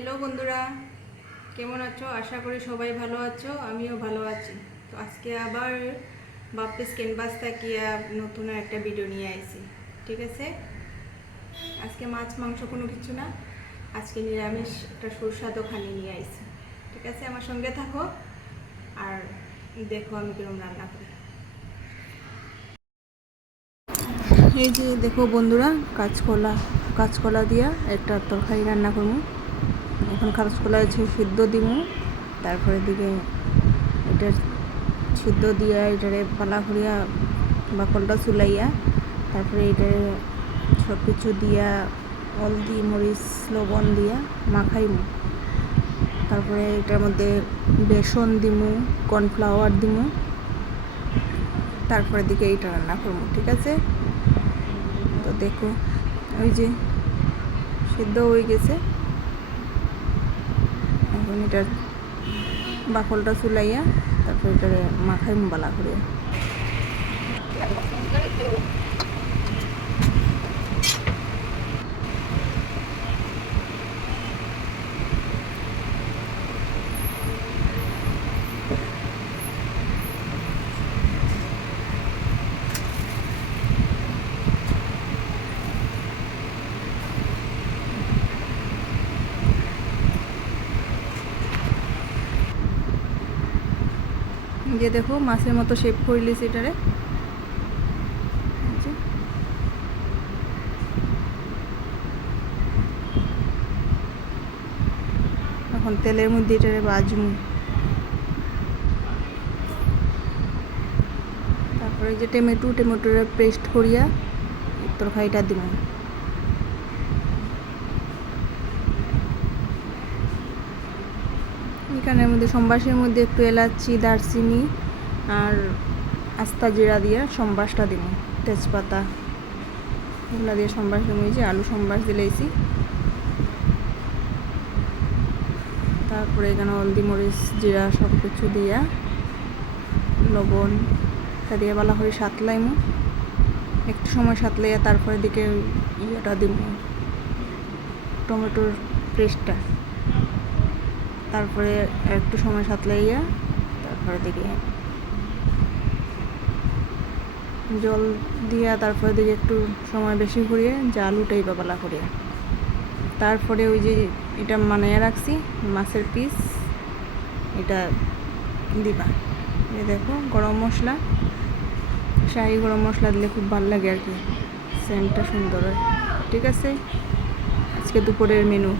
Hello বন্ধুরা, কেমন আছো? আশা করি সবাই ভালো আছো, আমিও ভালো আছি। তো আজকে আবার বাপ্পিস ক্যানভাস তাকিয়া নতুন একটা ভিডিও নিয়ে আইছি। ঠিক আছে, আজকে মাছ মাংস কোনো কিছু না, আজকে নিরামিষ একটা সুস্বাদু খানি নিয়ে আইছি। ঠিক আছে, আমার সঙ্গে থাকো আর দেখো আমি কিরকম রান্না করি। এই যে দেখো বন্ধুরা, কাঁচকলা দিয়া একটা তরকারি রান্না করবো। এখন কাঁচকলা সিদ্ধ দিমু, তারপরে দিকে এটার সিদ্ধ দিয়া এটারে পালা করিয়া বাকলটা চুলাইয়া তারপরে এটারে সব কিছু দিয়া হলদি মরিচ লবণ দিয়া মাখাইমু। তারপরে এটার মধ্যে বেসন দিমু, কর্নফ্লাওয়ার দিমু, তারপরে দিকে এইটা রান্না করবো। ঠিক আছে, তো দেখো ওই যে সিদ্ধ হয়ে গেছে। এখন এটার বাকলটা চুলাইয়া তারপর এটারে মাখাইমু বালা করে। যে দেখো মাছের মতো শেপ করিলিস এটারে। এখন তেলের মধ্যে এটারে ভাজমু। তারপরে যে টমেটোর পেস্ট করিয়া তরকারিটা দিব। এখানের মধ্যে সম্বাসের মধ্যে একটু এলাচি, দারচিনি আর আস্তা জিরা দিয়ে সম্বাসটা দিব, তেজপাতা এগুলো দিয়ে সম্বাস দিব। যে আলু সম্বাস দিলেছি। তারপরে এখানে হলদি মরিচ জিরা সব কিছু দিয়া লবণ তা দিয়ে ভালো করে সাতলাইমু। একটু সময় সাতলাইয়া তারপরে দিকে ইয়েটা দিব, টমেটোর পেস্টটা। তারপরে একটু সময় সাতলাইয়া তারপরে দিকে জল দিয়া তারপরে দিকে একটু সময় বেশি করিয়ে যে আলুটাই বাবালা করিয়া তারপরে ওই যে এটা মানাইয়া রাখছি মাছের পিস, এটা দিবা। এই দেখো গরম মশলা, শাহি গরম মশলা দিলে খুব ভালো লাগে আর কি, সেন্টটা সুন্দর হয়। ঠিক আছে, আজকে দুপুরের মেনু।